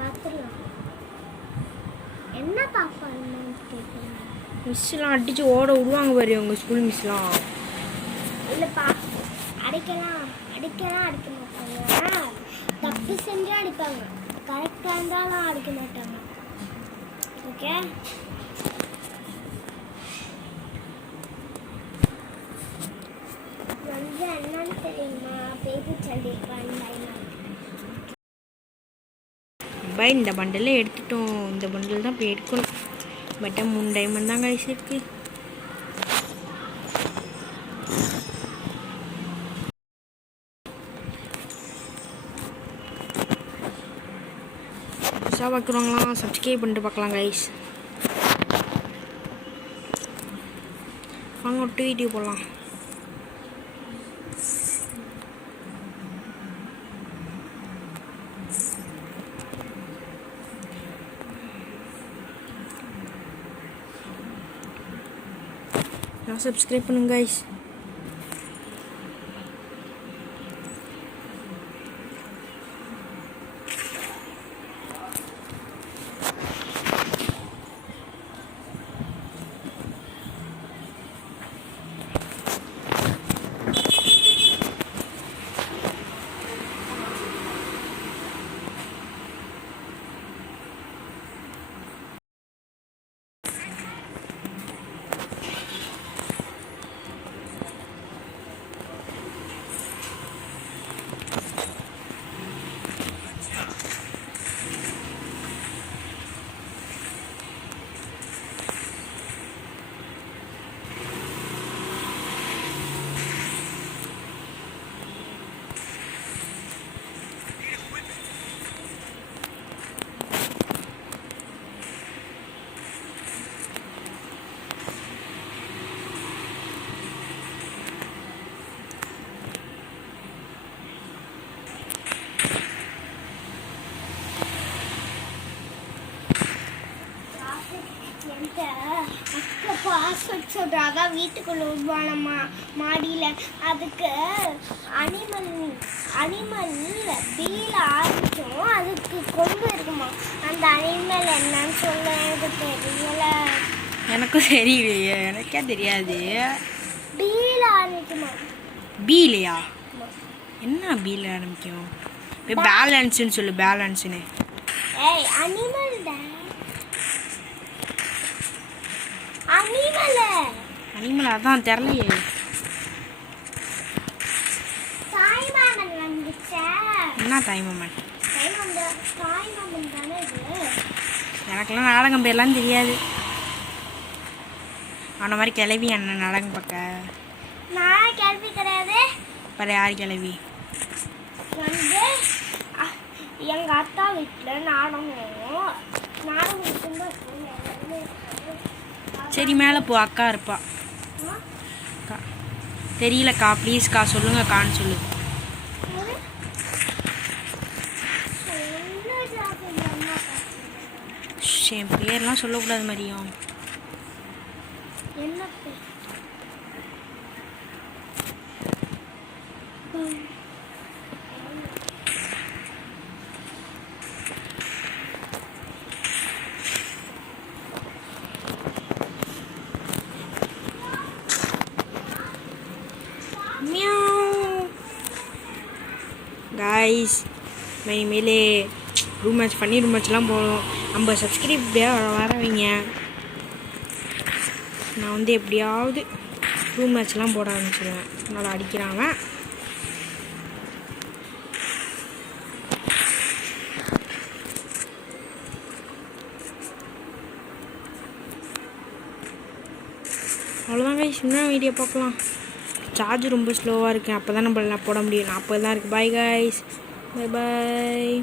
பார்த்துடலாம். என்ன பாப்பான்னு கேட்குறேன். மிஸ்லாம் அடிச்சு ஓட விடுவாங்க பாரு உங்கள் ஸ்கூல் மிஸ்லாம். இல்லைப்பா, அடிக்கலாம் அடிக்க மாட்டாங்க. தப்பு செஞ்சு அடிப்பாங்க, கரெக்டாக இருந்தாலும் அடிக்க மாட்டாங்க. ஓகே, வந்து என்னன்னு தெரியுமா, பேபி சொல்லியிருப்பாங்க. பாய் இந்த பண்டலை எடுத்துட்டோம். இந்த பண்டில் தான் போய் எடுக்கணும். பட் 3 டைமண்ட் தான் கைஸ் இருக்கு. புதுசாக பார்க்குறவங்களாம் சப்ஸ்கிரைப் பண்ணிட்டு பார்க்கலாம் கைஸ். வாங்க ஒட்டு வீடியோ போடலாம். சப்ஸ்கிரைப் பண்ணுங்க கைஸ். அக்கா பாஸ்வேர்ட் சொல்கிறாங்க. வீட்டுக்குள்ள உருவானம்மா மாடியில். அதுக்கு அனிமல் பீல ஆரம்பிச்சோம். அதுக்கு கொம்பு இருக்குமா. அந்த அனிமல் என்னன்னு சொல்ல எனக்கு தெரியல. எனக்கும் தெரியலையே, எனக்கே தெரியாது. பீல ஆரம்பிக்குமா. பீலையா? என்ன பீல ஆரம்பிக்கும்? பேலன்ஸ்ன்னு சொல்லு. பேலன்ஸ்னு. ஏய், அனிமல் அனிமல் அதான் தெரியலையே. தாய்மாமன் வந்துச்சா? என்ன தாய்மாமன்? தாய்மாமன் தானே இது. எனக்கெல்லாம் நாடகம் பேர்லாம் தெரியாது. அவனை மாதிரி கிளவி என்ன நாடகம் பார்க்க? நான் கிளவி கிடையாது. பல யார் கிளவி? வந்து எங்கள் அத்தா வீட்டில் நாடகம் சரி, மேலே போ. அக்கா இருப்பா. அக்கா தெரியலக்கா, ப்ளீஸ்க்கா சொல்லுங்கக்கான்னு சொல்லு. என் பேர்லாம் சொல்லக்கூடாது மரியம். என்ன பேர்? கைஸ், இனிமேல் ரூம் மேட்ச் பண்ணி ரூம் மேட்ச்லாம் போகணும். 50 சப்ஸ்கிரைப் வரவைங்க. நான் வந்து எப்படியாவது ரூம் மேட்ச்லாம் போட ஆரம்பிச்சிடுவேன். நல்லா அடிக்கிறாங்க. அவ்வளோதான் கைஸ், இன்னும் வீடியோ பார்க்கலாம். சார்ஜ் ரொம்ப ஸ்லோவாக இருக்குது. அப்போ தான் நம்மளால் போட முடியும். 40 தான் இருக்குது. Bye guys, bye bye.